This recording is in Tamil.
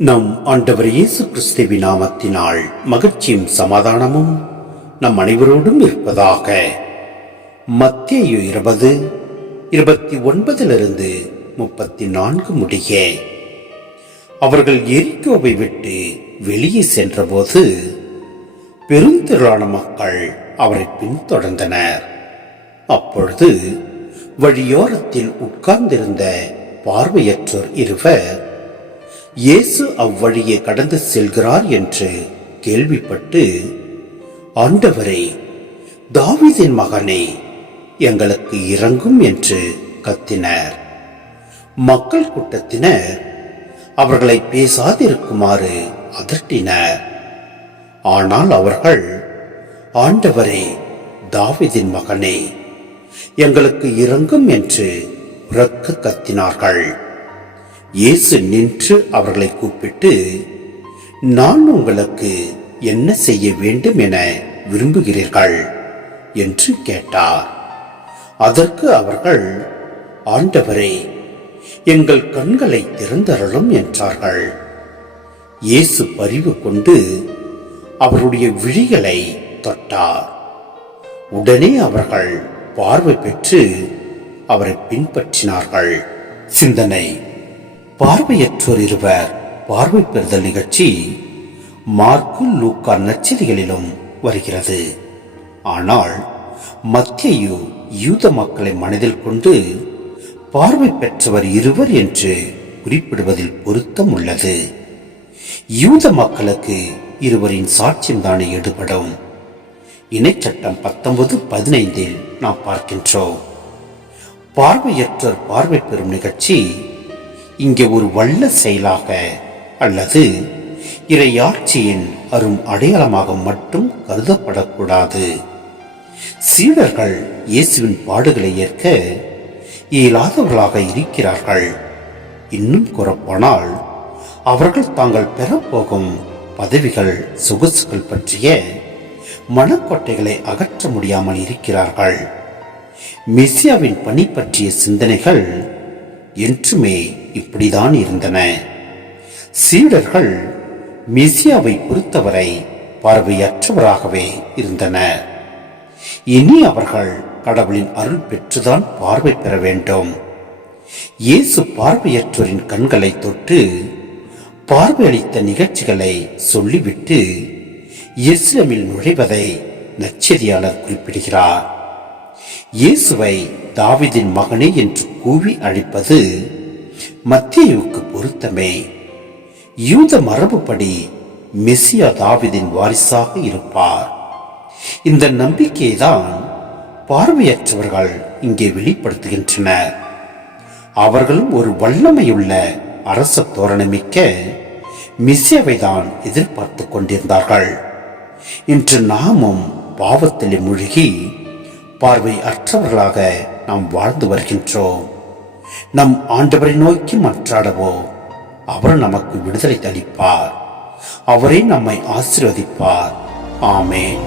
நம் ஆண்டவர் இயேசு கிறிஸ்துவின் நாமத்தினால் மகிழ்ச்சியும் சமாதானமும் நம் அனைவரோடும் இருப்பதாக. மத்தேயு 20:29-34 முடிய. அவர்கள் எரிகோவை விட்டு வெளியே சென்றபோது பெருந்திரளான மக்கள் அவரை பின்தொடர்ந்தனர். அப்பொழுது வழியோரத்தில் உட்கார்ந்திருந்த பார்வையற்றோர் இருவர் இயேசு அவ்வழியே கடந்து செல்கிறார் என்று கேள்விப்பட்டு, ஆண்டவரே, தாவீதின் மகனே, எங்களுக்கு இரங்கும் என்று கத்தினர். மக்கள் கூட்டத்தினர் அவர்களை பேசாதிருக்குமாறு அதட்டினர். ஆனால் அவர்கள், ஆண்டவரே, தாவீதின் மகனே, எங்களுக்கு இரங்கும் என்று உரக்க கத்தினார்கள். இயேசு நின்று அவர்களை கூப்பிட்டு, நான் உங்களுக்கு என்ன செய்ய வேண்டும் என விரும்புகிறீர்கள் என்று கேட்டார். அதற்கு அவர்கள், ஆண்டவரே, எங்கள் கண்களை திறந்தருளும் என்றார்கள். இயேசு பரிவு கொண்டு அவருடைய விழிகளை தொட்டார். உடனே அவர்கள் பார்வை பெற்று அவரை பின்பற்றினார்கள். சிந்தனை: பார்வையற்றோர் இருவர் பார்வை பெறுதல் நிகழ்ச்சி மார்க்கு, லூக்கா நற்செய்திகளிலும் வருகிறது. ஆனால் மத்தேயு யூத மக்களை மனதில் கொண்டு பார்வை பெற்றவர் இருவர் என்று குறிப்பிடுவதில் பொருத்தம் உள்ளது. யூத மக்களுக்கு இருவரின் சாட்சியம்தானே எடுபடும். இணைச்சட்டம் 19:15 நாம் பார்க்கின்றோம். பார்வையற்றோர் பார்வை பெறும் நிகழ்ச்சி இங்கே ஒரு வல்ல செயலாக அல்லது இறையாட்சியின் அரும் அடையாளமாக மட்டும் கருதப்படக்கூடாது. சீடர்கள் இயேசுவின் பாடுகளை ஏற்க இயலாதவர்களாக இருக்கிறார்கள். இன்னும் கூறப்போனால் அவர்கள் தாங்கள் பெறப்போகும் பதவிகள், சொகுசுகள் பற்றிய மனக்கோட்டைகளை அகற்ற முடியாமல் இருக்கிறார்கள். மெசியாவின் பணி பற்றிய சிந்தனைகள் என்றுமே இப்படிதான் இருந்தன. சீடர்கள் மெசியாவை பொறுத்தவரை பார்வையற்றவராகவே இருந்தனர். இனி அவர்கள் கடவுளின் அருள் பெற்றுதான் பார்வை பெற வேண்டும். இயேசு பார்வையற்றோரின் கண்களை தொட்டு பார்வையளித்த நிகழ்ச்சிகளை சொல்லிவிட்டு எருசலேமில் நுழைவதை நற்செய்தியாளர் குறிப்பிடுகிறார். இயேசுவை தாவீதின் மகனே என்று கூவி அழைப்பது மத்தேயுவுக்கு பொருத்தமே. யூத மரபுப்படி மெசியா தாவீதின் வாரிசாக இருப்பார். இந்த நம்பிக்கைதான் பார்வையற்றவர்கள் இங்கே வெளிப்படுத்துகின்றனர். அவர்களும் ஒரு வல்லமையுள்ள அரச தோரணமிக்க மெசியாவை தான் எதிர்பார்த்து கொண்டிருந்தார்கள். இன்று நாமும் பாவத்தில் மூழ்கி பார்வை அற்றவர்களாக நாம் வாழ்ந்து வருகின்றோம். நம் ஆண்டவரை நோக்கி மன்றாடுவோம். அவர் நமக்கு விடுதலை அளிப்பார். அவரே நம்மை ஆசீர்வதிப்பார். ஆமென்.